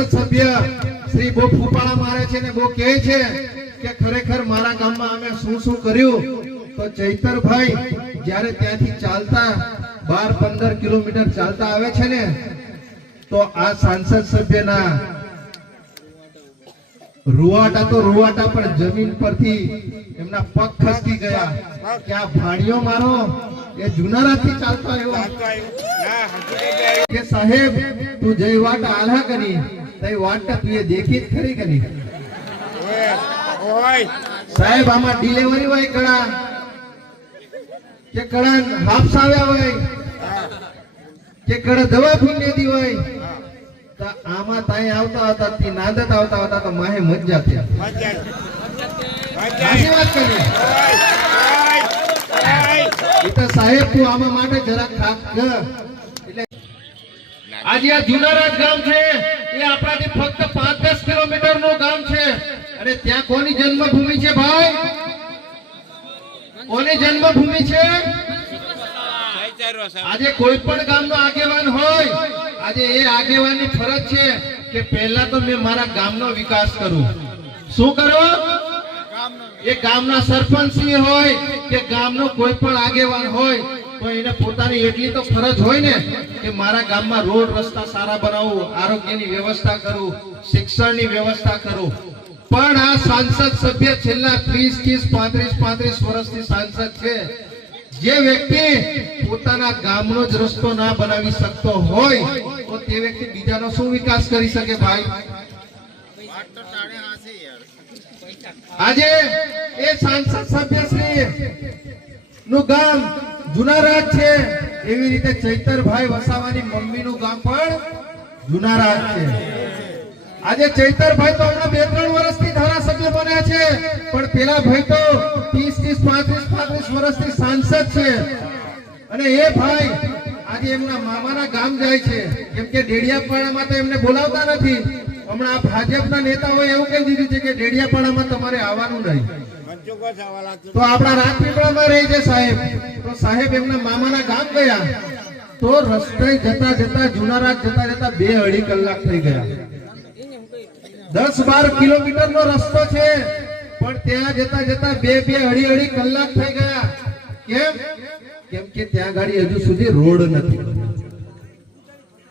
सांसद सभ्य श्री बो फूफाड़ा मारे छे ने बो कहे छे के खरेखर मारा गाममां अमे शुं कर्युं तो चैतरभाई ज्यारे त्यांथी चालता 12-15 किलोमीटर चालता आवे छे ने तो आ सांसद सभ्यना रुवाटा तो रुवाटा पर जमीन परथी एमना पग खसकी गया क्या भाणियो मारो ये जुनाराथी चालतो आव्यो के साहेब तू जय वाट आल्हा करी तई वाट तू ये देखी खरी करी ओय साहेब आमा डिलिवरी होय कड़ा के कड़ा हाफ्स आव्या होय के कड़ा दवा फूंडी दी होय ता आमा ताई आवता होता ती नांदत आवता होता तो माहे मज्जा थी साची વાત કરી ઈતો સાહેબ તું આમાં માટે જરા ખાક એટલે આજે આ જુનારાજ ગામ છે એ આપણાથી ફક્ત 5-10 કિલોમીટર નું ગામ છે અને ત્યાં કોની જન્મભૂમિ છે ભાઈ કોની જન્મભૂમિ છે આજે કોઈ પણ ગામનો આગેવાન હોય આજે એ આગેવાનની ફરજ છે કે પહેલા તો મે મારા ગામનો વિકાસ કરું શું કરો એ ગામના સરપંચની હોય કે ગામનો કોઈ પણ આગેવાન હોય તો એને પોતાની એટલી તો ફરજ હોય ને કે મારા ગામમાં રોડ રસ્તા સારા બનાવું આરોગ્યની વ્યવસ્થા કરું શિક્ષણની વ્યવસ્થા કરું પણ આ સાંસદ સભ્ય છેલ્લા 30-35 વર્ષથી સાંસદ છે જે વ્યક્તિ પોતાના ગામનો જ રસ્તો ના બનાવી શકતો હોય તો તે વ્યક્તિ બીજાનો શું વિકાસ કરી શકે ભાઈ આજે એ સાંસદ સભ્યશ્રી નું ગામ જુનારાજ છે એવી રીતે ચૈતરભાઈ વસાવાની મમ્મીનું ગામ પણ જુનારાજ છે આજે ચૈતરભાઈ તો હમણાં 2-3 વર્ષથી ધારાસભ્ય બન્યા છે પણ પેલા ભાઈ તો 30-35 વર્ષથી સાંસદ છે અને એ ભાઈ આજે એમના મામાના ગામ જાય છે કેમ કે ડેડિયાપાડામાં તો એમને બોલાવતા નથી હમણાં ભાજપના નેતાઓએ એવું કહી દીધું છે કે ડેડિયાપાડામાં તમારે આવવાનું નહીં તો આપણા રાજપીપળામાં રહી છે સાહેબ તો સાહેબ એમના મામાના ગામ ગયા તો રસ્તે જતા જતા જુનારાજ જતા જતા 2-2.5 કલાક થઈ ગયા 10-12 કિલોમીટર નો રસ્તો છે પણ ત્યાં જતા જતા 2-2.5 કલાક થઈ ગયા કેમ કેમ કે ત્યાં ગાડી હજુ સુધી રોડ નથી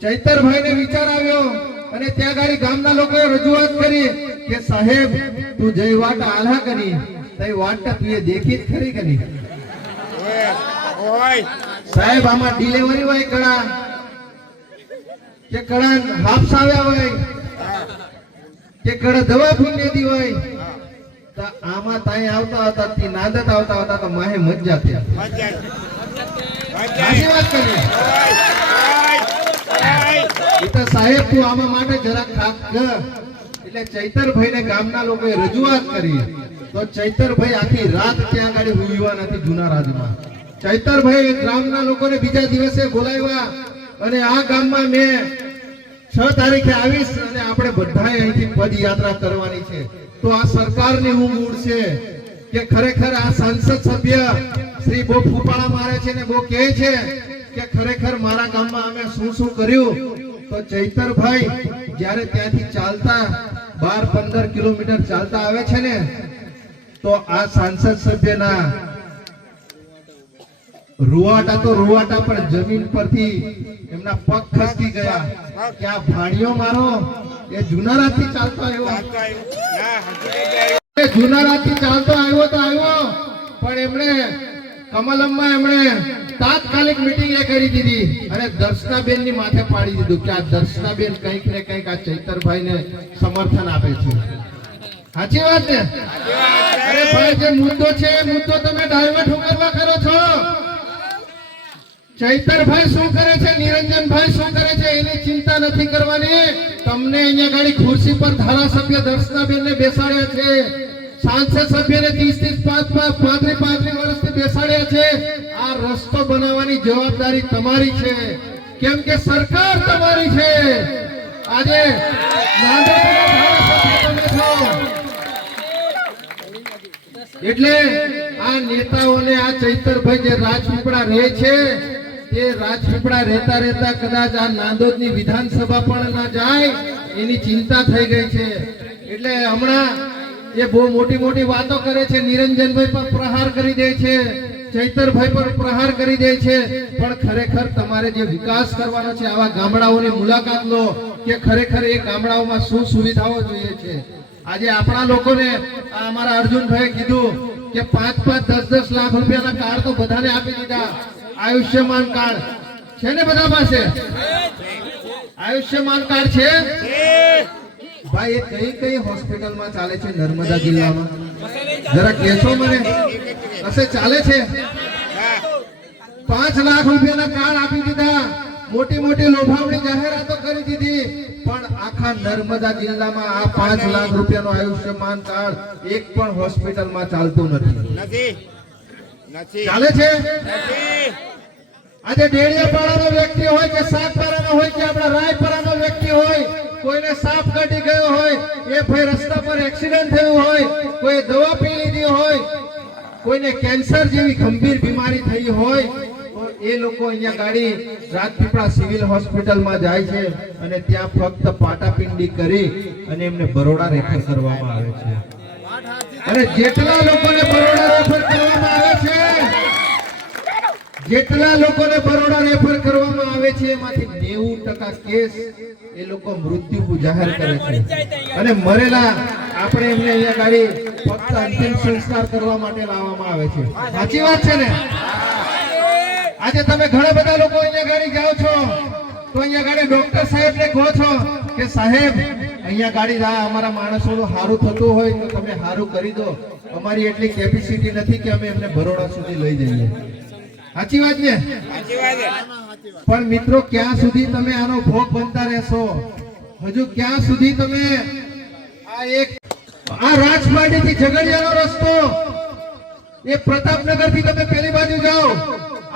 ચૈતરભાઈને વિચાર આવ્યો અને ત્યાં ગાડી ગામના લોકોએ રજૂઆત કરી કે સાહેબ તું જય વાટ આલ્હા કરી તઈ વાટ તું એ દેખી ખરી કરી ઓય સાહેબ આમાં ડિલિવરી હોય કડા કે કડા હાફ્સ આવ્યા હોય કે કડા દવા ફૂંડી દી હોય ता आमा ताई आवता होता ती नांदत आवता होता तो माहे मज्जा थी साची વાત કરી ઈતો સાહેબ તું આમાં માટે જરા ખાક એટલે ચૈતરભાઈને ગામના લોકોએ રજૂઆત કરી તો ચૈતરભાઈ આખી રાત ત્યાં ગાડી હુઈવા નથી જુનારાજમાં ચૈતરભાઈ ગામના લોકોને બીજા દિવસે બોલાવ્યા અને આ ગામમાં મે 6 તારીખે આવીશ અને આપણે બધાએ અહીંથી પદયાત્રા કરવાની છે तो आ सरकार ने हूँ मूड से के खरेखर आ सांसद सभ्य श्री बो फूफाड़ा मारे छे ने बो कहे छे के खरेखर मारा गाममां अमे शुं कर्युं तो चैतरभाई ज्यारे त्यांथी चालता 12-15 किलोमीटर चालता आवे छे ने तो आ सांसद सभ्यना रुवाटा तो रुवाटा पर जमीन परथी एमना पग खसकी गया क्या भाणियो मारो ये जुनाराथी चालतो आव्यो जुनाराथी चालतो आव्यो तो आव्यो पण एमणे कमलम्मा एमणे तात्कालिक मीटिंग ए करी दीधी अरे दर्शनाबेन नी माथे पाड़ी दीधुं कि आ दर्शनाबेन कंईक ने कंईक आ चैतरभाई ने समर्थन आपे छे साची वात ने अरे भाई जे मुद्दो छे मुद्दो तमे डायवर्ट करवा करो छो चैतरभाई શું કરે છે નિરંજનભાઈ શું કરે છે એની ચિંતા નથી કરવાની તમને અહીંયા ગાડી ખુરશી પર ધારાસભ્ય દર્શનાબેનને બેસાડ્યા છે સાંસદ સભ્યને 30-35 વર્ષથી બેસાડ્યા છે આ રસ્તો બનાવવાની જવાબદારી તમારી છે કેમ કે સરકાર તમારી છે આજે નાંદેડના ધારાસભ્ય તમે છો એટલે આ નેતાઓને આ ચૈતરભાઈ જે રાજપીપળા રહે છે તે રાજપીપળા રહેતા રહેતા કદાચ આ નાંદોદની વિધાનસભા પણ ના જાય એની ચિંતા થઈ ગઈ છે. એટલે હમણાં એ બહુ મોટી મોટી વાતો કરે છે. નિરંજનભાઈ પર પ્રહાર કરી દે છે, ચૈતરભાઈ પર પ્રહાર કરી દે છે, પણ ખરેખર તમારે જે વિકાસ કરવાનો છે, આવા ગામડાઓની મુલાકાત લો કે ખરેખર એ ગામડાઓમાં શું સુવિધાઓ જોઈએ છે. આજે આપણા લોકોને અમારા અર્જુનભાઈએ કીધું કે 5-5, 10-10 લાખ રૂપિયાના કાર્ડ તો બધાને આપી દીધા. આયુષ્યમાન કાર્ડ છે ને બધા પાસે? આયુષ્યમાન કાર્ડ છે ભાઈ? એ કઈ કઈ હોસ્પિટલમાં ચાલે છે નર્મદા જિલ્લામાં? જરા કહેશો મને. કશે ચાલે છે? 5 લાખ રૂપિયાના કાર્ડ આપી દીધા, મોટી મોટી લોભામણી જાહેરાતો કરી દીધી, પણ આખા નર્મદા જિલ્લામાં આ 5 લાખ રૂપિયાનો આયુષ્યમાન કાર્ડ એક પણ હોસ્પિટલમાં ચાલતું નથી. ચાલે છે? આજે ડેડિયાપાડાનો વ્યક્તિ હોય કે સાગબારાનો હોય કે આપણા રાયપરાનો વ્યક્તિ હોય, કોઈને સાપ કાઢી ગયો હોય, એ ભાઈ રસ્તા પર એક્સિડન્ટ થયું હોય, કોઈ દવા પી લીધી હોય, કોઈને કેન્સર જેવી ગંભીર બીમારી થઈ હોય, તો એ લોકો અહીંયા ગાડી રાજપીપળા સિવિલ હોસ્પિટલમાં જાય છે અને ત્યાં ફક્ત પાટાપિંડી કરી અને એમને બરોડા રેફર કરવામાં આવે છે. અને જેટલા લોકોને બરોડા રેફર કરવામાં આવે છે, જેટલા લોકોને બરોડા રેફર કરવામાં આવે છે, એમાંથી 90% કેસ એ લોકો મૃત્યુ જાહેર કરે છે. અને મરેલા આપણે એમને અહીંયા ગાડી ફક્ત અંતિમ સંસ્કાર કરવા માટે લાવવામાં આવે છે. સાચી વાત છે ને? આજે તમે ઘણા બધા લોકો અહીંયા ગાડી જાઓ છો તો અહીંયા ગાડી ડોક્ટર સાહેબને કહો છો કે સાહેબ અહીંયા ગાડી અમારા માણસોનું સારું થતું હોય તો તમે સારું કરી દો, અમારી એટલી કેપેસિટી નથી કે અમે એમને બરોડા સુધી લઈ જઈએ. સાચી વાત ને? પણ મિત્રો, ક્યાં સુધી તમે આનો ભોગ બનતા રહેશો? હજુ ક્યાં સુધી તમે આ રાજપારડી થી ઝઘડિયાનો રસ્તો, એ પ્રતાપનગર થી તમે પેલી બાજુ જાઓ,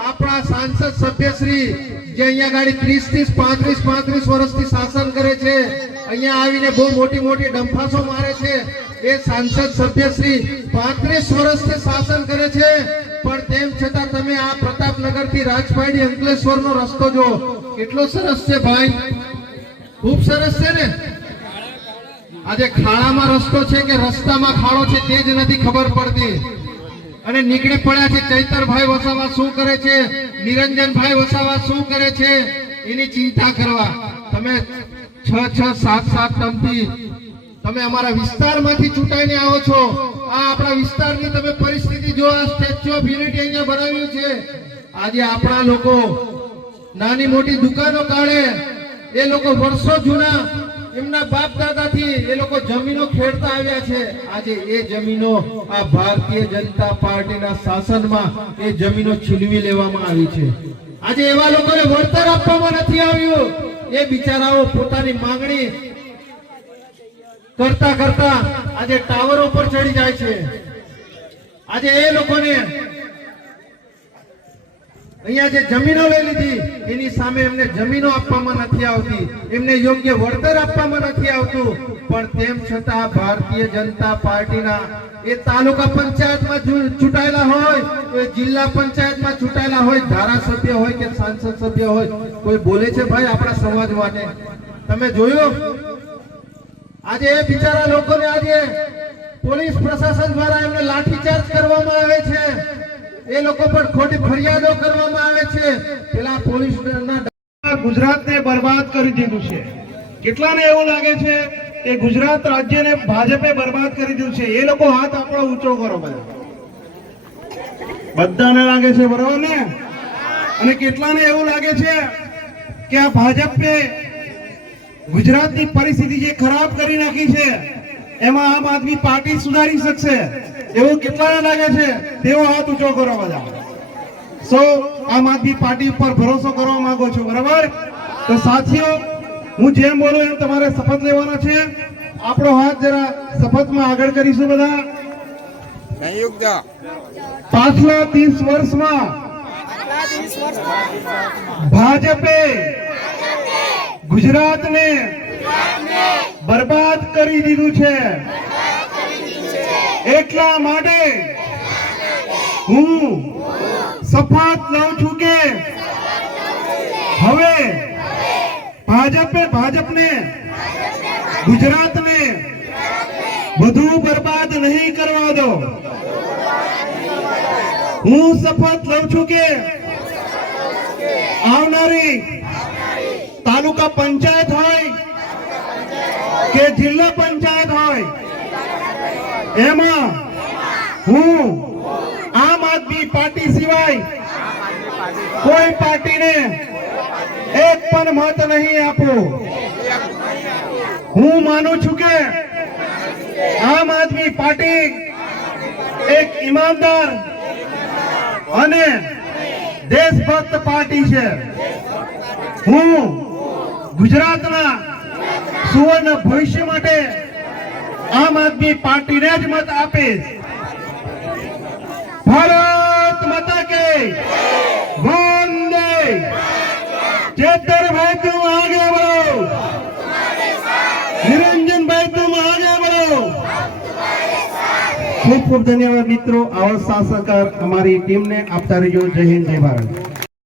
આપણા સાંસદ સભ્યશ્રી જે અહીંયા ગાડી 30-35 વર્ષથી શાસન કરે છે, અહીંયા આવીને બહુ મોટી મોટી ડંફાસો મારે છે, એ સાંસદ સભ્યશ્રી 35 વર્ષથી શાસન કરે છે, પણ તેમ છતાં તમે આ પ્રતાપનગર થી રાજપારડી અંકલેશ્વર નો રસ્તો જો કેટલો સરસ છે ભાઈ, ખૂબ સરસ છે ને? આજે ખાડામાં રસ્તો છે કે રસ્તામાં ખાડો છે તે જ નથી ખબર પડતી. અને નીકળી પડ્યા છે ચૈતરભાઈ વસાવા શું કરે છે, નિરંજનભાઈ વસાવા શું કરે છે, એની ચિંતા કરવા. તમે 6-7 ટર્મથી તમે અમારા વિસ્તારમાંથી ચૂંટાઈને આવો છો. આ આપણા વિસ્તારની તમે પરિસ્થિતિ જો, આ સ્ટેચ્યુ ઓફ યુનિટી અહીંયા બનાવ્યું છે, આજે આપણા લોકો નાની મોટી દુકાનો કાઢે, એ લોકો વર્ષો જૂના એમના બાપ દાદાથી એ લોકો જમીનો ખેડતા આવ્યા છે. આજે એ જમીનો આ ભારતીય જનતા પાર્ટીના શાસનમાં એ જમીનો છીનવી લેવામાં આવી છે. આજે એવા લોકોને વળતર આપવામાં નથી આવ્યું. એ બિચારાઓ પોતાની માંગણી કરતા કરતા આજે ટાવરો પર ચડી જાય છે. આજે એ લોકોને અહીંયા જે જમીનો લઈ લીધી એની સામે એમને જમીનો આપવામાં નથી આવતી, એમને યોગ્ય વળતર આપવામાં નથી આવતું. પણ તેમ છતાં ભારતીય જનતા પાર્ટીના એ તાલુકા પંચાયતમાં ચૂંટાયેલા હોય, કોઈ જિલ્લા પંચાયતમાં ચૂંટાયેલા હોય, ધારાસભ્ય હોય કે સાંસદ સભ્ય હોય, કોઈ બોલે છે ભાઈ આપણા સમાજ માટે? તમે જોયું આજે એ બિચારા લોકોને આજે પોલીસ પ્રશાસન દ્વારા એમને લાઠીચાર્જ કરવામાં આવે છે, એ લોકો પર ખોટી ફરિયાદો કરવામાં આવે છે. પેલા પોલીસના ગુજરાતને બરબાદ કરી દીધું છે. કેટલાને એવું લાગે છે કે ગુજરાત રાજ્યને ભાજપે બરબાદ કરી દીધું છે? એ લોકો હાથ આપણો ઊંચો કરો. બધાને લાગે છે, બરાબર ને? અને કેટલાને એવું લાગે છે કે આ ભાજપે ગુજરાતની પરિસ્થિતિ જે ખરાબ કરી નાખી છે એમાં આમ આદમી પાર્ટી સુધારી શકશે, એવું કેટલાને લાગે છે? તેવો હાથ ઊંચો કરો બધા. આમ આદમી પાર્ટી ઉપર ભરોસો કરવા માંગો છો, બરાબર? તો સાથીઓ, હું જેમ બોલું એમ તમારે શપથ લેવાના છે. આપણો હાથ જરા શપથમાં આગળ કરીશું બધા. પાછલા 30 વર્ષમાં ભાજપે ગુજરાતને બરબાદ કરી દીધું છે. એટલા માટે હું શપથ લઉં છું કે હવે ભાજપને ગુજરાતને વધુ બરબાદ નહીં કરવા દો. હું શપથ લઉં છું કે આવનારી તાલુકા પંચાયત હોય કે જિલ્લા પંચાયત હોય એમાં હું આમ આદમી પાર્ટી સિવાય કોઈ પાર્ટીને એક પણ મત નહીં આપું. હું માનું છું કે આમ આદમી પાર્ટી એક ઈમાનદાર અને દેશભક્ત પાર્ટી છે. હું ગુજરાતના સુવર્ણ ભવિષ્ય માટે આમ આદમી પાર્ટીને જ મત આપીશ. ભારત માતા કે વંદે. ચેતરભાઈ તું આગે बढ़ो, નિરંજનભાઈ તું આગે बढ़ो. ખૂબ ખૂબ ધન્યવાદ મિત્રો. આવો સાથ સહકાર અમારી ટીમને આપતા રહેજો. જય હિન્દ, જય ભારત.